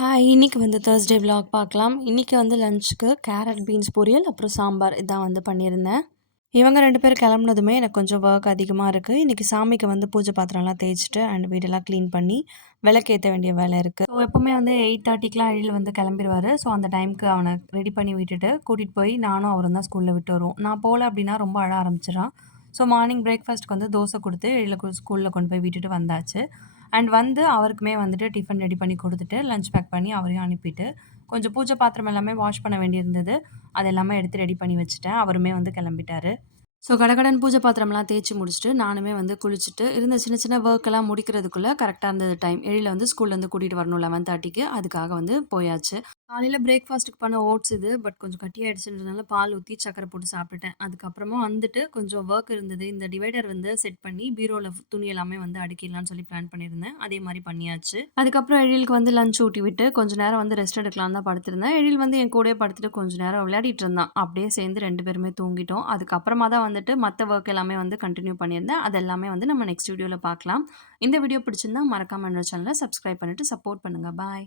Hi! இன்னைக்கு வந்து Thursday vlog பார்க்கலாம். இன்னைக்கு வந்து லஞ்சுக்கு கேரட் பீன்ஸ் பொரியல், அப்புறம் சாம்பார் இதான் வந்து பண்ணியிருந்தேன். இவங்க 2 பேரும் கிளம்புனதுமே எனக்கு கொஞ்சம் ஒர்க் அதிகமா இருக்கு. இன்னைக்கு சாமிக்கு வந்து பூஜை பாத்திரம்லாம் தேய்ச்சுட்டு அண்ட் வீடெல்லாம் கிளீன் பண்ணி விளக்கேத்த வேண்டிய வேலை இருக்கு. ஸோ எப்பவுமே வந்து 8:30க்குலாம் எழில் வந்து கிளம்பிருவாரு. ஸோ அந்த டைம்க்கு அவன ரெடி பண்ணி விட்டுட்டு, கூட்டிட்டு போய் நானும் அவரும் தான் ஸ்கூல்ல விட்டு வருவோம். நான் போல அப்படின்னா ரொம்ப அழ ஆரம்பிச்சுடுறான். ஸோ மார்னிங் பிரேக்ஃபாஸ்ட்க்கு வந்து தோசை குடுத்து எழில ஸ்கூல்ல கொண்டு போய் விட்டுட்டு வந்தாச்சு. அண்ட் வந்து அவருக்குமே வந்துட்டு டிஃபன் ரெடி பண்ணி குடுத்துட்டு, லஞ்ச் பேக் பண்ணி அவரையும் அனுப்பிட்டு, கொஞ்சம் பூஜை பாத்திரம் எல்லாமே வாஷ் பண்ண வேண்டியிருந்தது. அது எல்லாமே எடுத்து ரெடி பண்ணி வச்சுட்டேன். அவருமே வந்து கிளம்பிட்டாரு. ஸோ கடகடன்னு பூஜை பாத்திரம்லாம் தேய்ச்சி முடிச்சுட்டு, நானுமே வந்து குளிச்சுட்டு, இருந்த சின்ன சின்ன ஒர்க்கெல்லாம் முடிக்கிறதுக்குள்ள கரெக்ட்டா இருந்தது டைம். எழில வந்து ஸ்கூல்லேருந்து கூட்டிட்டு வரணும் 11:30க்கு. அதுக்காக வந்து போயாச்சு. காலையில பிரேக்ஃபாஸ்ட்டுக்கு பண்ண ஓட்ஸ் இது. பட் கொஞ்சம் கட்டியாயிடுச்சுன்றதுனால பால் ஊத்தி சர்க்கரை போட்டு சாப்பிட்டுட்டேன். அதுக்கப்புறமா வந்துட்டு கொஞ்சம் ஒர்க் இருந்தது. இந்த டிவைடர் வந்து செட் பண்ணி பீரோல துணி எல்லாமே வந்து அடுக்கிடலான்னு சொல்லி பிளான் பண்ணியிருந்தேன். அதே மாரி பண்ணியாச்சு. அதுக்கப்புறம் எழிலுக்கு வந்து லஞ்ச் ஊட்டி விட்டு, கொஞ்ச நேரம் வந்து ரெஸ்ட் எடுக்கலான்னு தான் படுத்திருந்தேன். எழில் வந்து என் கூடயே படுத்துட்டு கொஞ்ச நேரம் விளையாடிட்டு இருந்தான். அப்படியே சேர்ந்து 2 பேருமே தூங்கிட்டோம். அதுக்கப்புறமா தான் வந்துட்டு மத்த ஒர்க் எல்லாமே வந்து கன்டின்யூ பண்ணியிருந்தேன். அது எல்லாமே வந்து நம்ம நெக்ஸ்ட் வீடியோல பார்க்கலாம். இந்த வீடியோ பிடிச்சிருந்தா மறக்காம என்னோட சேனல சப்ஸ்கிரைப் பண்ணிட்டு சப்போர்ட் பண்ணுங்க. பாய்.